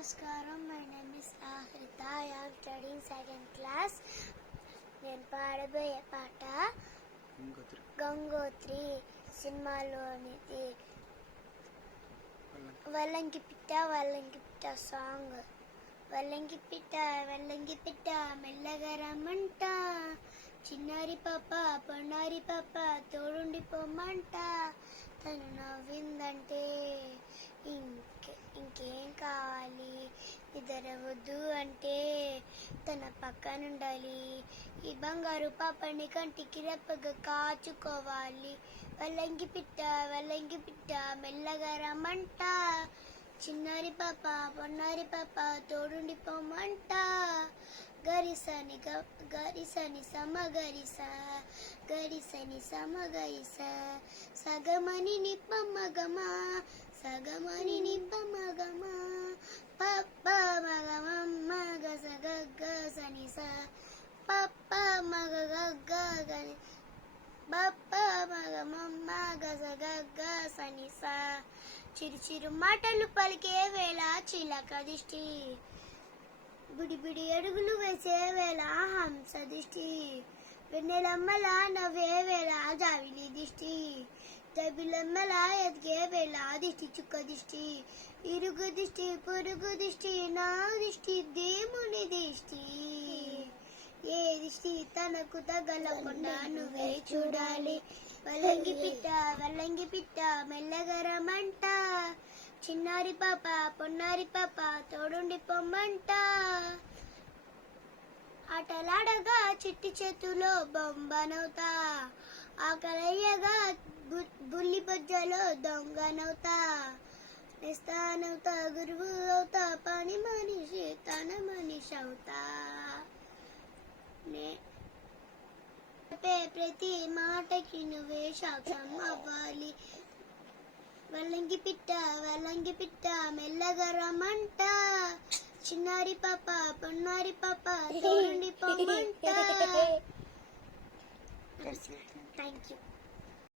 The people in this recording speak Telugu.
Namaskaram, my name is Ahrita. I am studying second class. నేను పాడబోయే పాట గంగోత్రి సినిమాలోనిది. వల్లంకి పిట్ట సాంగ్. వల్లంకి పిట్ట మెల్లగా రమ్మంట, చిన్నారి పాప పొన్నారి పాప తోడుండి పొమ్మంట. తను నవ్విందంటే ఇంకేం కావాలి, నిద్రవద్దు అంటే తన పక్కనుండాలి. ఈ బంగారు పాపని కంటికి రెప్పగా కాచుకోవాలి. వల్లంకి పిట్ట మెల్లగా రమ్మంట, చిన్నారి పాప పొన్నారి పాప తోడుండి పొమ్మంట. గరిసని సమగరిస గరిసని సమగరిస సగమని నిప్పమగమా సగమని నిప్పమగమా పప్ప మగమమ్మ గసగగ్గ సనిస పప్ప మగగగ్గ గని పప్ప మగమమ్మ గసగగ్గ సనిస. చిరు మాటలు పలికే వేళ చిలక దిష్టి, బిడి అడుగులు వేసే వేళ హంస దిష్టి, వెన్నెలమ్మల నవ్వే వేళ జావిలి దిష్టి, దబిలమ్మల ఎదిగే వేళ దిష్టి చుక్క దిష్టి, ఇరుగు దిష్టి పొరుగు దిష్టి నా దిష్టి దేవుని దిష్టి. ఏ దిష్టి తనకు తగలకుండా నువ్వే చూడాలి. వల్లంగి పిట్ట మెల్లగా రమ్మంట, చిన్నారి పాప పొన్నారి పాప తోడుండి పొమ్మంట. ఆటలాడగా చిట్టి చేతులో బొమ్మనవుతా, ఆకలయ్యగా బుల్లి బొజ్జలో దొంగనవుతా. నిస్తానవుతా గురువు అవుతా, పని మనిషి తన మనిషి అవుతా. ప్రతి మాటకి నువ్వే శాఖం అవ్వాలి. వల్లంగి పిట్ట మెల్లగా రమ్మంట, చిన్నారి పాప పొన్నారి పాప తోడుండి పొమ్మంట. Thank you.